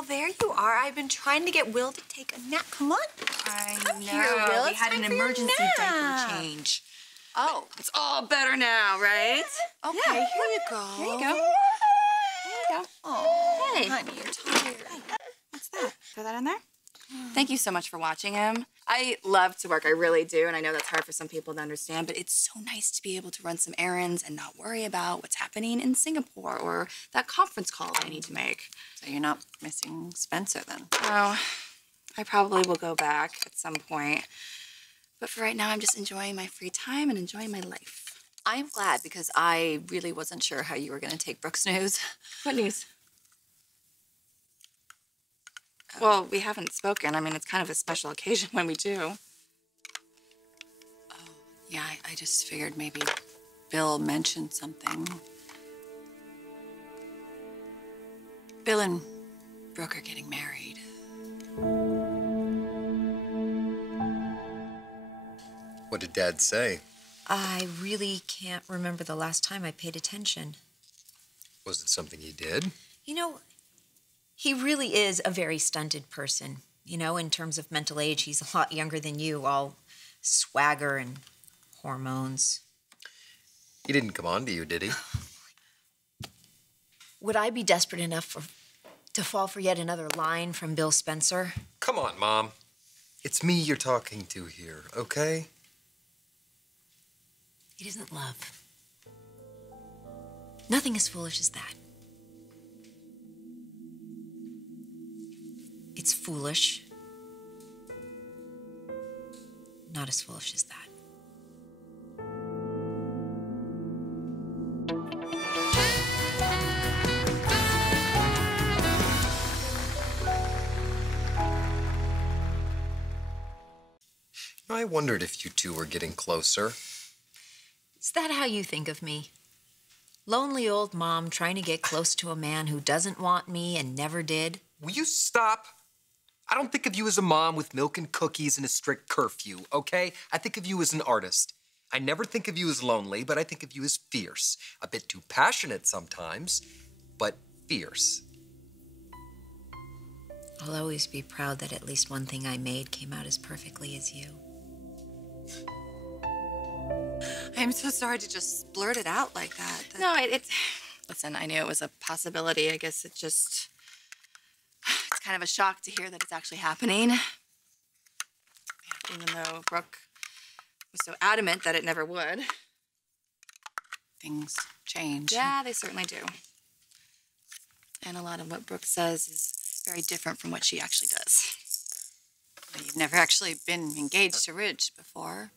Well, there you are. I've been trying to get Will to take a nap. Come on. Come know. here, Will. We had an emergency diaper change. Oh, it's all better now, right? Okay, yeah. Here you go. Here you go. There you go. Oh, hey, honey, you're tired. What's that? Throw that in there? Thank you so much for watching him. I love to work, I really do, and I know that's hard for some people to understand, but it's so nice to be able to run some errands and not worry about what's happening in Singapore or that conference call I need to make. So you're not missing Spencer then? Oh, I probably will go back at some point. But for right now, I'm just enjoying my free time and enjoying my life. I'm glad because I really wasn't sure how you were going to take Brooke's news. What news? Well, we haven't spoken. I mean, it's kind of a special occasion when we do. Oh, yeah, I just figured maybe Bill mentioned something. Bill and Brooke are getting married. What did Dad say? I really can't remember the last time I paid attention. Was it something he did? You know, he really is a very stunted person. You know, in terms of mental age, he's a lot younger than you, all swagger and hormones. He didn't come on to you, did he? Would I be desperate enough to fall for yet another line from Bill Spencer? Come on, Mom. It's me you're talking to here, okay? It isn't love. Nothing as foolish as that. It's foolish. Not as foolish as that. I wondered if you two were getting closer. Is that how you think of me? Lonely old mom trying to get close to a man who doesn't want me and never did? Will you stop? I don't think of you as a mom with milk and cookies and a strict curfew, okay? I think of you as an artist. I never think of you as lonely, but I think of you as fierce. A bit too passionate sometimes, but fierce. I'll always be proud that at least one thing I made came out as perfectly as you. I'm so sorry to just blurt it out like that. No, listen, I knew it was a possibility. I guess it's kind of a shock to hear that it's actually happening. Even though Brooke was so adamant that it never would. Things change. Yeah, they certainly do. And a lot of what Brooke says is very different from what she actually does. Well, you've never actually been engaged to Ridge before.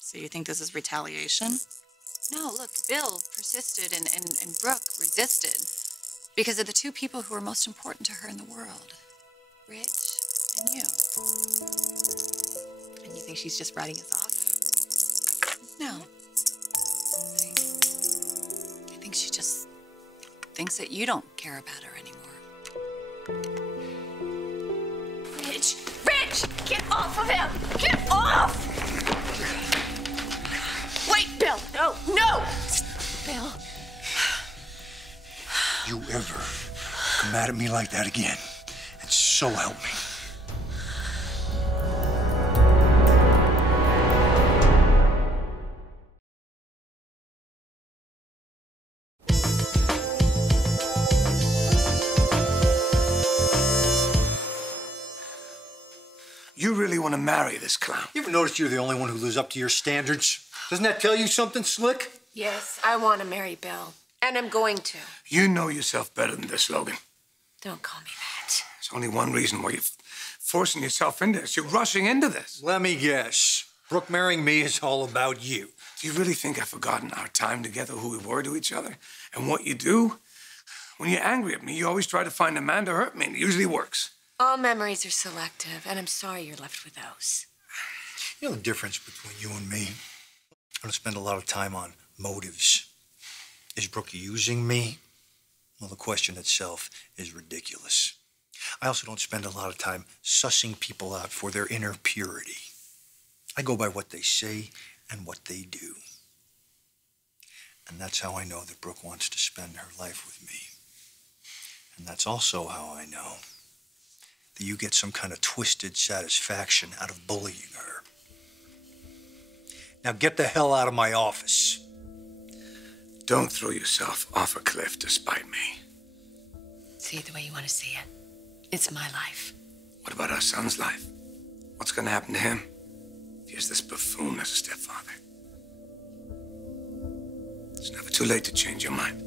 So you think this is retaliation? No, look, Bill persisted and Brooke resisted because of the two people who were most important to her in the world, Ridge and you. And you think she's just writing us off? No. I think she just thinks that you don't care about her anymore. Ridge! Ridge! Get off of him! Get off! Wait, Bill! No! No! Bill. You ever come at me like that again, and so help me. You really want to marry this clown? You ever notice you're the only one who lives up to your standards? Doesn't that tell you something, Slick? Yes, I want to marry Bill. And I'm going to. You know yourself better than this, Logan. Don't call me that. There's only one reason why you're forcing yourself into this. You're rushing into this. Let me guess. Brooke marrying me is all about you. Do you really think I've forgotten our time together, who we were to each other, and what you do? When you're angry at me, you always try to find a man to hurt me, and it usually works. All memories are selective, and I'm sorry you're left with those. You know the difference between you and me? I don't spend a lot of time on motives. Is Brooke using me? Well, the question itself is ridiculous. I also don't spend a lot of time sussing people out for their inner purity. I go by what they say and what they do. And that's how I know that Brooke wants to spend her life with me. And that's also how I know that you get some kind of twisted satisfaction out of bullying her. Now get the hell out of my office. Don't throw yourself off a cliff to spite me. See it the way you want to see it. It's my life. What about our son's life? What's gonna happen to him if he has this buffoon as a stepfather? It's never too late to change your mind.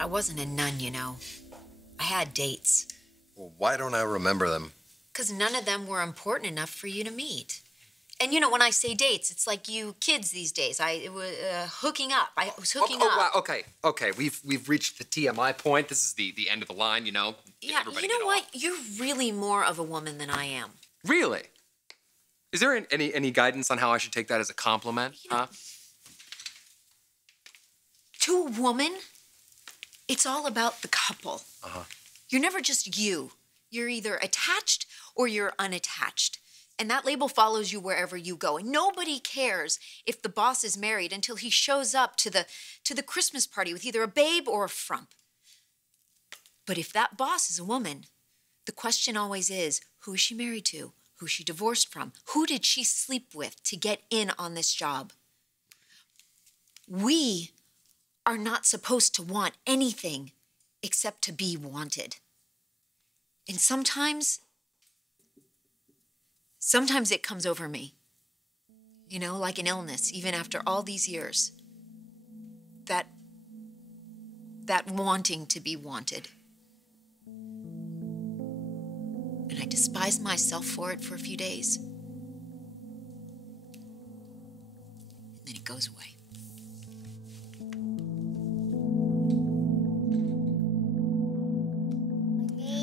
I wasn't a nun, you know. I had dates. Well, why don't I remember them? Because none of them were important enough for you to meet. And you know, when I say dates, it's like you kids these days. It was hooking up. I was hooking up. Wow, okay. We've reached the TMI point. This is the end of the line, you know. Yeah, Everybody you know get what? off. You're really more of a woman than I am. Really? Is there any guidance on how I should take that as a compliment? Huh? To a woman, it's all about the couple. You're never just you. You're either attached or you're unattached. And that label follows you wherever you go. And nobody cares if the boss is married until he shows up to the Christmas party with either a babe or a frump. But if that boss is a woman, the question always is, who is she married to? Who's she divorced from? Who did she sleep with to get in on this job? We are not supposed to want anything except to be wanted. And sometimes it comes over me, you know, like an illness, even after all these years. That wanting to be wanted. And I despise myself for it for a few days. And then it goes away.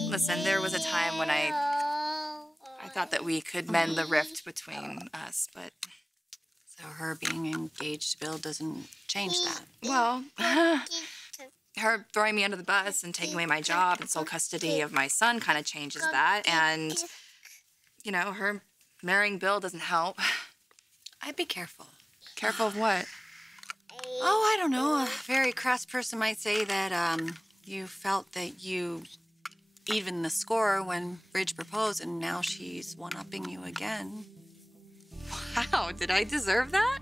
Listen, there was a time when I thought that we could mend the rift between us, but... So her being engaged to Bill doesn't change that. Well, her throwing me under the bus and taking away my job and sole custody of my son kind of changes that. And, you know, her marrying Bill doesn't help. I'd be careful. Careful of what? Oh, I don't know. A very crass person might say that you felt that you evened the score when Bridge proposed, and now she's one-upping you again. Wow, did I deserve that?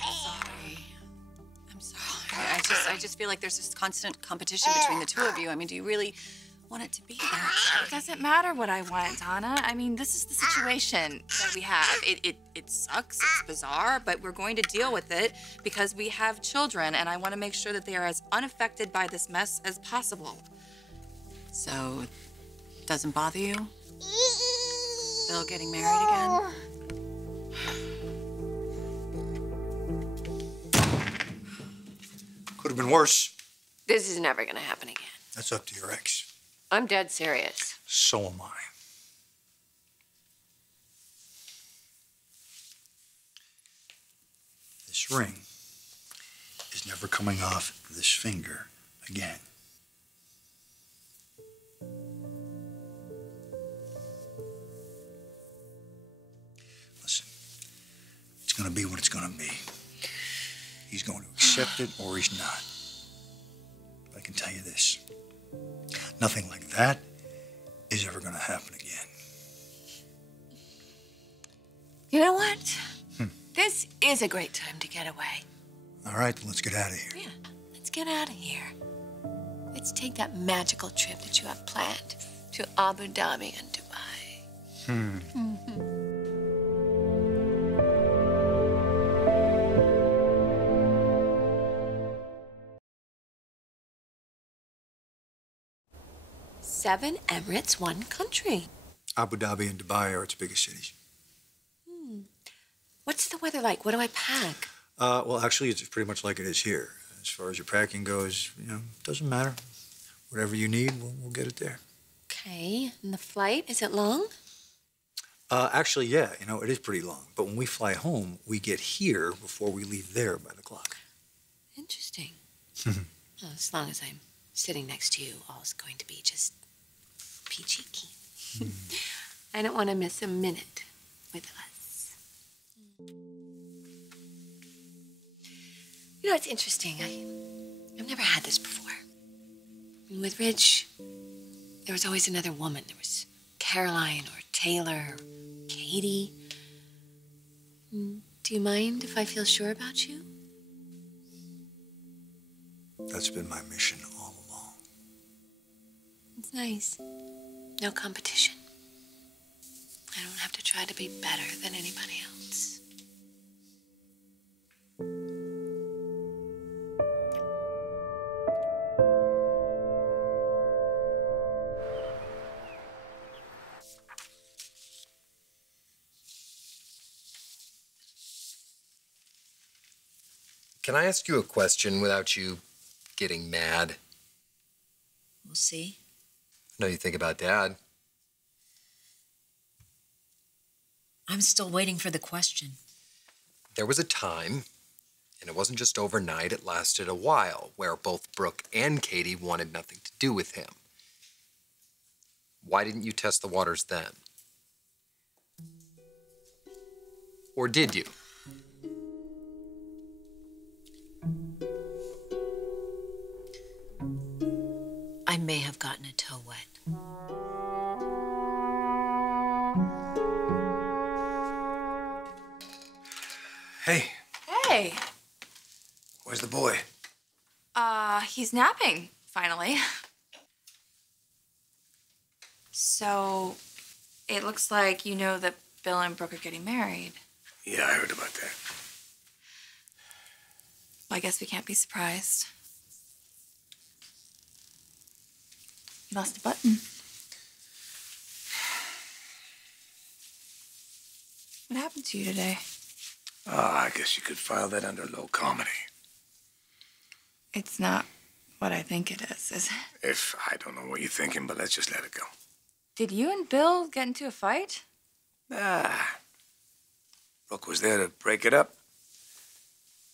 I'm sorry. I just feel like there's this constant competition between the two of you. I mean, do you really want it to be that? It doesn't matter what I want, Donna. I mean, this is the situation that we have. It sucks, it's bizarre, but we're going to deal with it because we have children, and I want to make sure that they are as unaffected by this mess as possible. So, it doesn't bother you? Bill getting married again? Could have been worse. This is never gonna happen again. That's up to your ex. I'm dead serious. So am I. This ring is never coming off this finger again. Listen, it's gonna be what it's gonna be. He's going to accept it or he's not. But I can tell you this. Nothing like that is ever gonna happen again. You know what? This is a great time to get away. All right, then let's get out of here. Yeah, let's get out of here. Let's take that magical trip that you have planned to Abu Dhabi and Dubai. Seven Emirates, one country. Abu Dhabi and Dubai are its biggest cities. What's the weather like? What do I pack? Well, actually, it's pretty much like it is here. As far as your packing goes, you know, it doesn't matter. Whatever you need, we'll get it there. Okay, and the flight, is it long? Actually, yeah, you know, it is pretty long. But when we fly home, we get here before we leave there by the clock. Interesting. Well, as long as I'm sitting next to you, all's going to be just peachy keen. I don't want to miss a minute with us. You know, it's interesting. I've never had this before. With Ridge, there was always another woman. There was Caroline or Taylor or Katie. Do you mind if I feel sure about you? That's been my mission all along. It's nice. No competition. I don't have to try to be better than anybody else. Can I ask you a question without you getting mad? We'll see. I know you think about Dad. I'm still waiting for the question. There was a time, and it wasn't just overnight, it lasted a while, where both Brooke and Katie wanted nothing to do with him. Why didn't you test the waters then? Or did you? I may have gotten a toe wet. Hey, Hey. where's the boy? He's napping, finally. So, it looks like you know that Bill and Brooke are getting married. Yeah, I heard about that. Well, I guess we can't be surprised. You lost a button. What happened to you today? I guess you could file that under low comedy. It's not what I think it is it? If I don't know what you're thinking, but let's just let it go. Did you and Bill get into a fight? Brooke was there to break it up.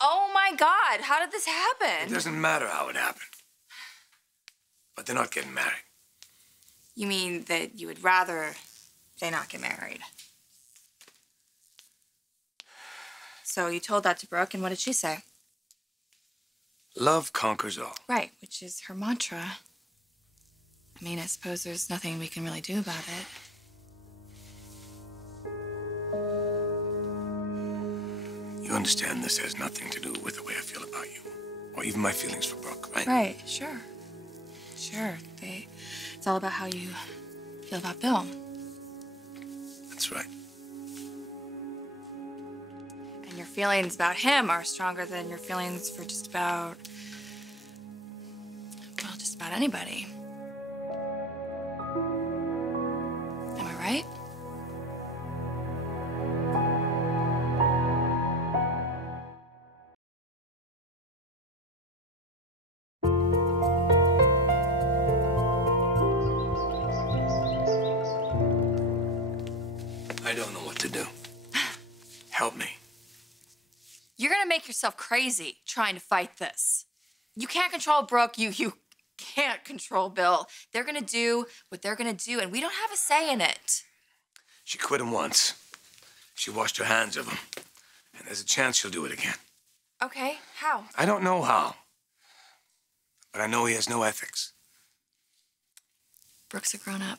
Oh my God, how did this It happen? doesn't matter how it happened. But they're not getting married. You mean that you would rather they not get married? So you told that to Brooke, and what did she say? Love conquers all. Right, which is her mantra. I mean, I suppose there's nothing we can really do about it. You understand this has nothing to do with the way I feel about you, or even my feelings for Brooke, right? Right, sure. Sure, it's all about how you feel about Bill. That's right. And your feelings about him are stronger than your feelings for just about anybody. Am I right? I don't know what to do. Help me. You're gonna make yourself crazy trying to fight this. You can't control Brooke, you can't control Bill. They're gonna do what they're gonna do, and we don't have a say in it. She quit him once. She washed her hands of him. And there's a chance she'll do it again. Okay, how? I don't know how. But I know he has no ethics. Brooke's a grown-up.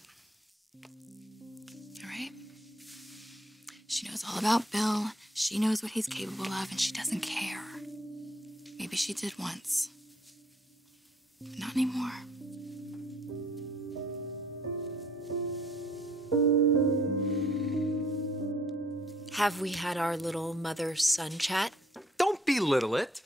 All right? She knows all about Bill. She knows what he's capable of, and she doesn't care. Maybe she did once. But not anymore. Have we had our little mother-son chat? Don't belittle it.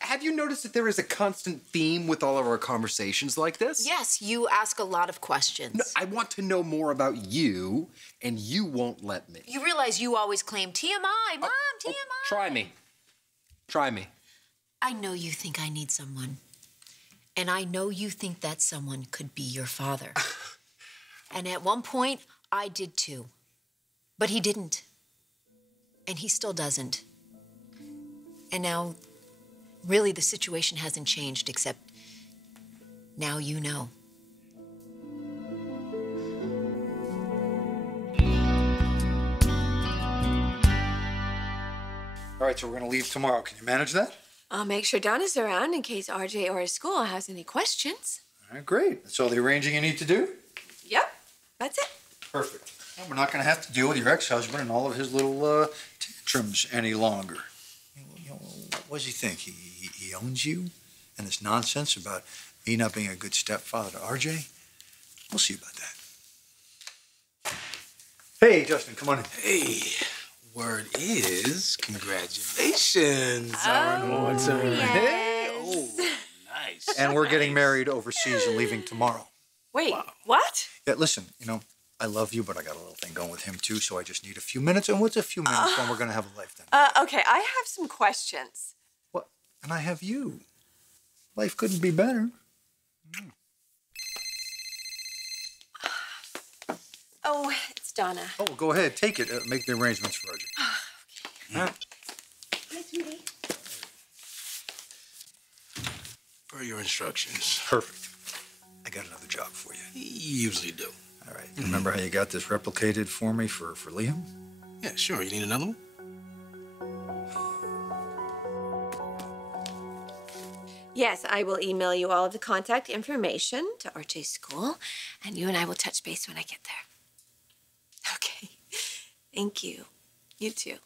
Have you noticed that there is a constant theme with all of our conversations like this? Yes, you ask a lot of questions. No, I want to know more about you, and you won't let me. You realize you always claim TMI, Mom, TMI. Try me. Try me. I know you think I need someone. And I know you think that someone could be your father. And at one point, I did too. But he didn't. And he still doesn't. And now, really, the situation hasn't changed, except now you know. All right, so we're gonna leave tomorrow. Can you manage that? I'll make sure Donna's around in case RJ or his school has any questions. All right, great. That's all the arranging you need to do? Yep, that's it. Perfect. Well, we're not going to have to deal with your ex-husband and all of his little tantrums any longer. What does he think? He owns you? And this nonsense about me not being a good stepfather to RJ? We'll see about that. Hey, Justin, come on in. Hey, word is congratulations on one time. Yes. Hey, oh, nice. And we're getting married overseas and leaving tomorrow. Wait, what? Yeah, listen, I love you, but I got a little thing going with him, too, so I just need a few minutes. And what's a few minutes when we're going to have a life then? Okay, I have some questions. What? And I have you. Life couldn't be better. Oh, it's Donna. Oh, well, go ahead. Take it. Make the arrangements for RJ. Okay. All right. Hi, sweetie. Per your instructions. Perfect. I got another job for you. You usually do. All right. Remember how you got this replicated for me for Liam? Yeah, sure. You need another one? Yes, I will email you all of the contact information to RJ's school, and you and I will touch base when I get there. Okay. Thank you. You too.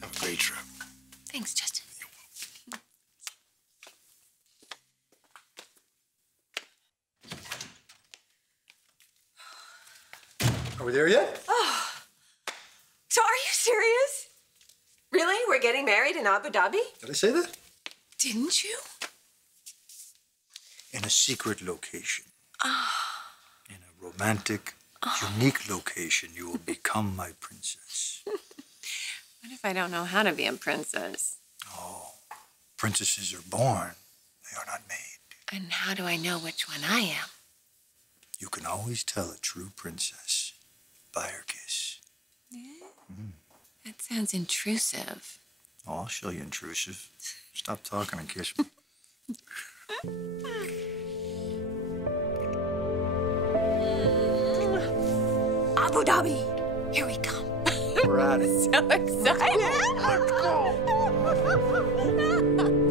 Have a great trip. Thanks, Justin. Are we there yet? So are you serious? Really? We're getting married in Abu Dhabi? Did I say that? Didn't you? In a secret location. In a romantic, unique location, you will become my princess. What if I don't know how to be a princess? Oh, princesses are born. They are not made. And how do I know which one I am? You can always tell a true princess by her kiss. That sounds intrusive. Oh, I'll show you intrusive. Stop talking and kiss me. Abu Dhabi. Here we come. We're at it. So excited. Let's go.